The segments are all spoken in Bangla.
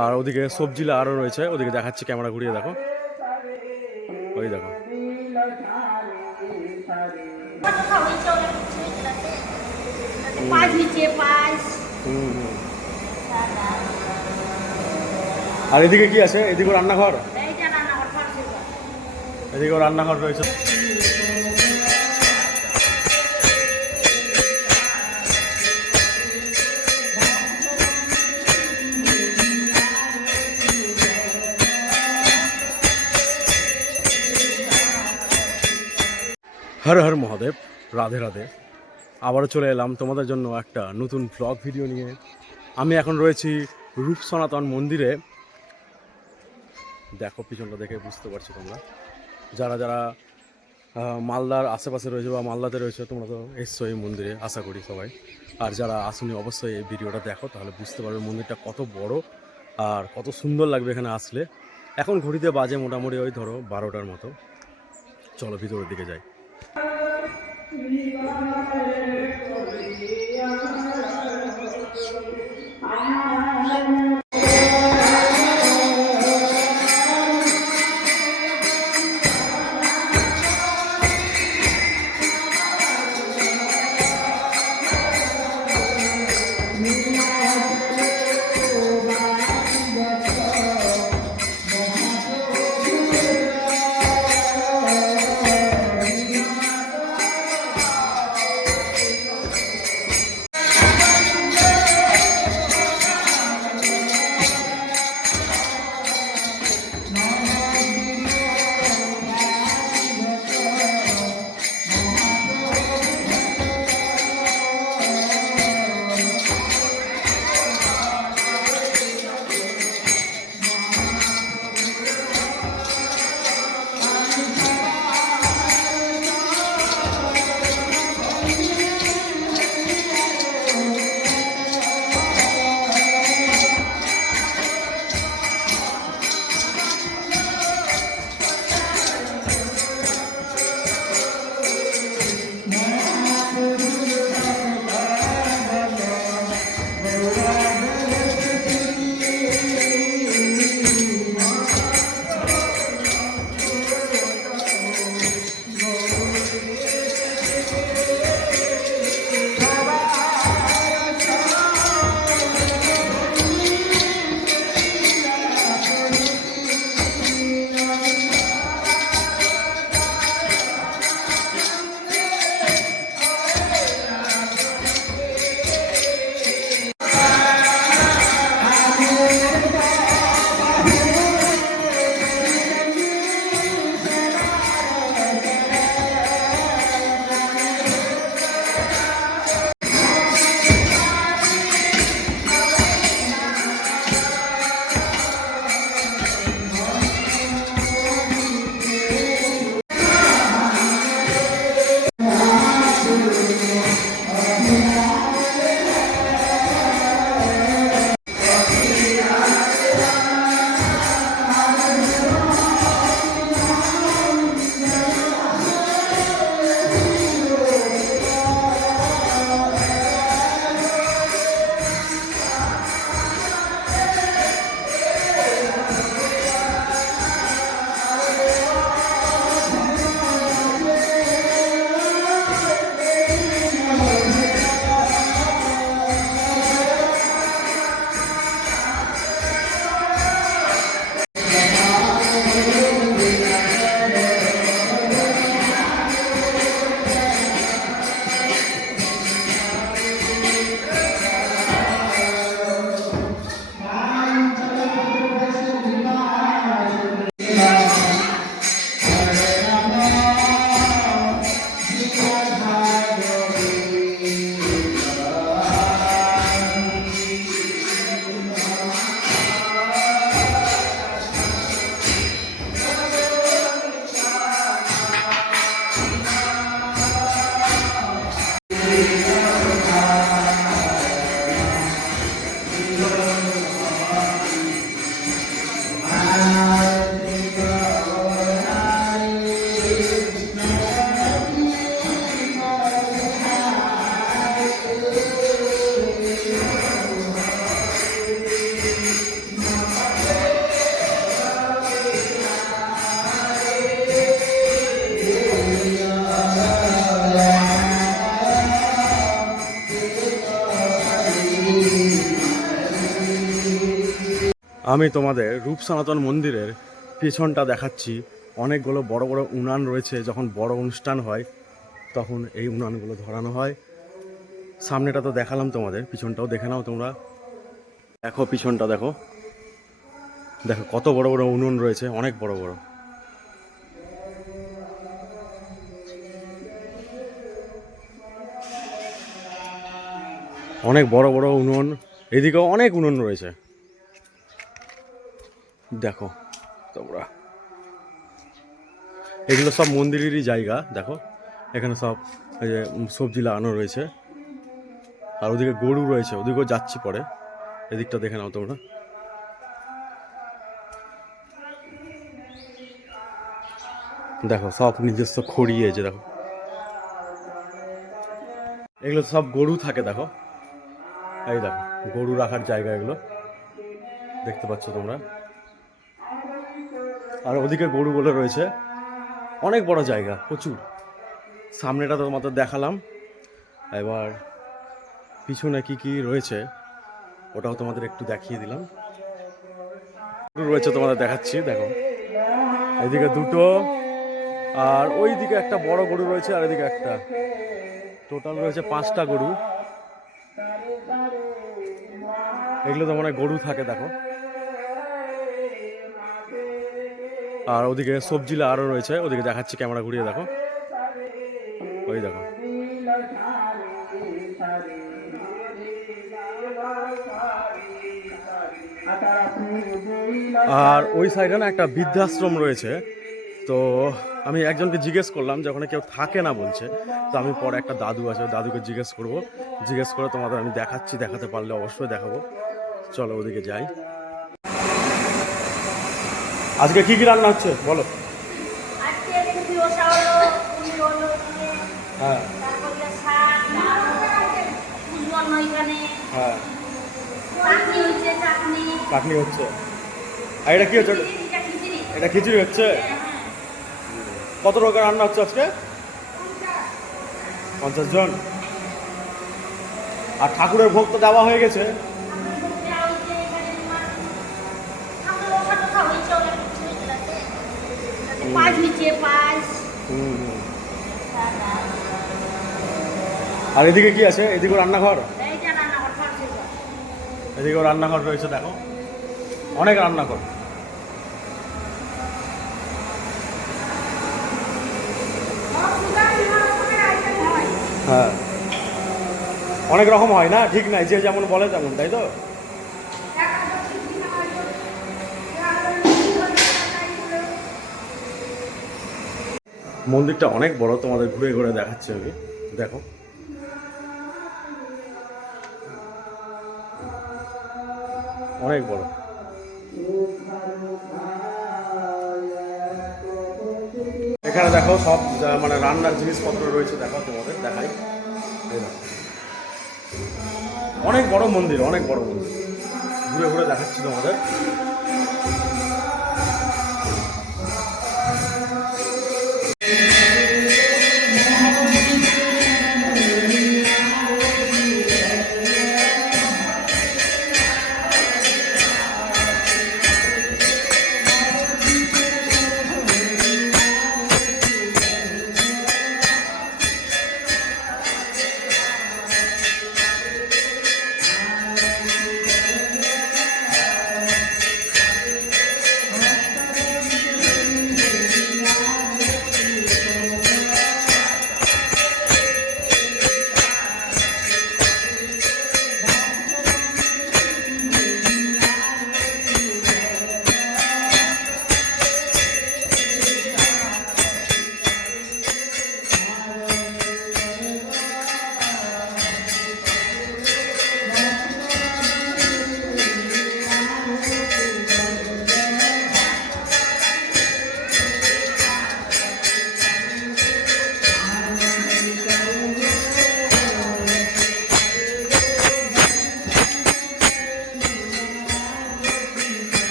আর ওদিকে সবজিলা আরও রয়েছে, ওদিকে দেখাচ্ছি, ক্যামেরা ঘুরিয়ে দেখো, ওই দেখো। আর এদিকে কি আছে? এদিকেও রান্নাঘর, এদিকেও রান্নাঘর রয়েছে। হর হর মহাদেব, রাধে রাধে। আবারও চলে এলাম তোমাদের জন্য একটা নতুন ব্লগ ভিডিও নিয়ে। আমি এখন রয়েছি রূপ সনাতন মন্দিরে। দেখো পিছনটা দেখে বুঝতে পারছো তোমরা, যারা যারা মালদার আশেপাশে রয়েছে বা মালদাতে রয়েছে, তোমরা তো এসছো এই মন্দিরে আশা করি সবাই। আর যারা আসুনি অবশ্যই এই ভিডিওটা দেখো, তাহলে বুঝতে পারবে মন্দিরটা কত বড় আর কত সুন্দর লাগবে এখানে আসলে। এখন ঘড়িতে বাজে মোটামুটি ওই ধরো 12টার মতো। চলো ভিতরের দিকে যাই। আমি তোমাদের রূপ সনাতন মন্দিরের পেছনটা দেখাচ্ছি। অনেকগুলো বড় বড় উনান রয়েছে, যখন বড় অনুষ্ঠান হয় তখন এই উনানগুলো ধরানো হয়। সামনেটা তো দেখালাম তোমাদের, পিছনটাও দেখে নাও তোমরা। দেখো পিছনটা দেখো, দেখো কত বড় বড় উনুন রয়েছে, অনেক বড় বড়। অনেক বড় বড় উনুন, এদিকেও অনেক উনুন রয়েছে। দেখো তোমরা, এগুলো সব মন্দিরেরই জায়গা। দেখো এখানে সব এই যে সবজি লাগানো রয়েছে, আর ওদিকে গরু রয়েছে, ওদিকেও যাচ্ছি পরে। এদিকটা দেখে নাও তোমরা। দেখো সব নিজস্ব খড়ি, এই যে দেখো এগুলো সব গরু থাকে। দেখো এই দেখো গরু রাখার জায়গা, এগুলো দেখতে পাচ্ছ তোমরা। আর ওদিকে গরুগুলো রয়েছে, অনেক বড় জায়গা, প্রচুর। সামনেটা তো তোমাদের দেখালাম, এবার পিছনে কি কি রয়েছে ওটাও তোমাদের একটু দেখিয়ে দিলাম। গরু রয়েছে তোমাদের দেখাচ্ছি, দেখো এইদিকে দুটো, আর ওই দিকে একটা বড় গরু রয়েছে, আর এদিকে একটা, টোটাল রয়েছে 5টা গরু। এগুলো তো মানে গরু থাকে। দেখো আর ওদিকে সবজি আরও রয়েছে, ওদিকে দেখাচ্ছি, ক্যামেরা ঘুরিয়ে দেখো, ওই দেখো। আর ওই সাইডে না একটা বৃদ্ধাশ্রম রয়েছে। তো আমি একজনকে জিজ্ঞেস করলাম যে ওখানে কেউ থাকে না বলছে। তো আমি পরে একটা দাদু আছে, দাদুকে জিজ্ঞেস করব, জিজ্ঞেস করে তোমাদের আমি দেখাচ্ছি, দেখাতে পারলে অবশ্যই দেখাবো। চলো ওদিকে যাই। আজকে কি কি রান্না হচ্ছে বলো? হ্যাঁ হ্যাঁ, চাটনি হচ্ছে। আর এটা কি হচ্ছে? এটা খিচুড়ি হচ্ছে। কত রকম রান্না হচ্ছে আজকে? 50 জন। আর ঠাকুরের ভোগ তো দেওয়া হয়ে গেছে। আর এদিকে কি আছে? এদিকেও রান্নাঘর, এদিকেও রান্নাঘর রয়েছে। দেখো অনেক রান্নাঘর। হ্যাঁ অনেক রকম হয় না, ঠিক নাই, যে যেমন বলে তেমন, তাই তো। মন্দিরটা অনেক বড়, তোমাদের ঘুরে ঘুরে দেখাচ্ছি আমি। দেখো অনেক বড়। এখানে দেখো সব মানে রান্নার জিনিসপত্র রয়েছে। দেখো তোমাদের দেখাই, অনেক বড় মন্দির, অনেক বড় মন্দির, ঘুরে ঘুরে দেখাচ্ছি তোমাদের।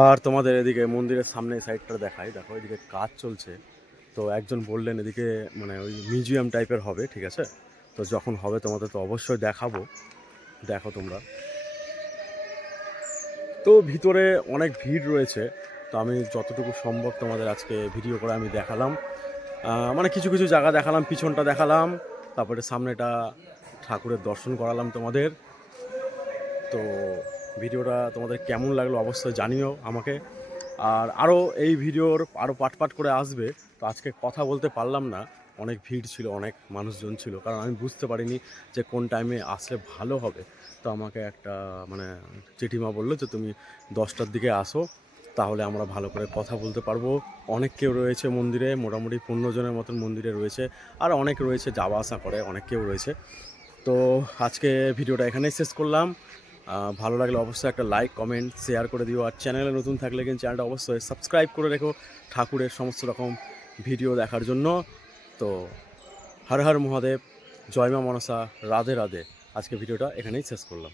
আর তোমাদের এদিকে মন্দিরের সামনে সাইডটা দেখাই, দেখো এদিকে কাজ চলছে। তো একজন বললেন এদিকে মানে ওই মিউজিয়াম টাইপের হবে, ঠিক আছে। তো যখন হবে তোমাদের তো অবশ্যই দেখাবো, দেখো তোমরা। তো ভিতরে অনেক ভিড় রয়েছে, তো আমি যতটুকু সম্ভব তোমাদের আজকে ভিডিও করে আমি দেখালাম। মানে কিছু কিছু জায়গা দেখালাম, পিছনটা দেখালাম, তারপরে সামনেটা ঠাকুরের দর্শন করালাম তোমাদের। তো ভিডিওটা তোমাদের কেমন লাগলো অবশ্যই জানিও আমাকে। আর আরও এই ভিডিওর আরও পাট পাট করে আসবে। তো আজকে কথা বলতে পারলাম না, অনেক ভিড় ছিল, অনেক মানুষজন ছিল, কারণ আমি বুঝতে পারিনি যে কোন টাইমে আসলে ভালো হবে। তো আমাকে একটা মানে জেঠিমা বললো যে তুমি 10টার দিকে আসো, তাহলে আমরা ভালো করে কথা বলতে পারবো। অনেক কেউ রয়েছে মন্দিরে, মোটামুটি 15 জনের মতন মন্দিরে রয়েছে, আর অনেক রয়েছে যাওয়া আসা করে, অনেক কেউ রয়েছে। তো আজকে ভিডিওটা এখানেই শেষ করলাম। ভালো লাগলে অবশ্যই একটা লাইক কমেন্ট শেয়ার করে দিও, আর চ্যানেলে নতুন থাকলে কিন্তু চ্যানেলটা অবশ্যই সাবস্ক্রাইব করে রেখো ঠাকুরের সমস্ত রকম ভিডিও দেখার জন্য। তো হর হর মহাদেব, জয় মা মনসা, রাধে রাধে। আজকে ভিডিওটা এখানেই শেষ করলাম।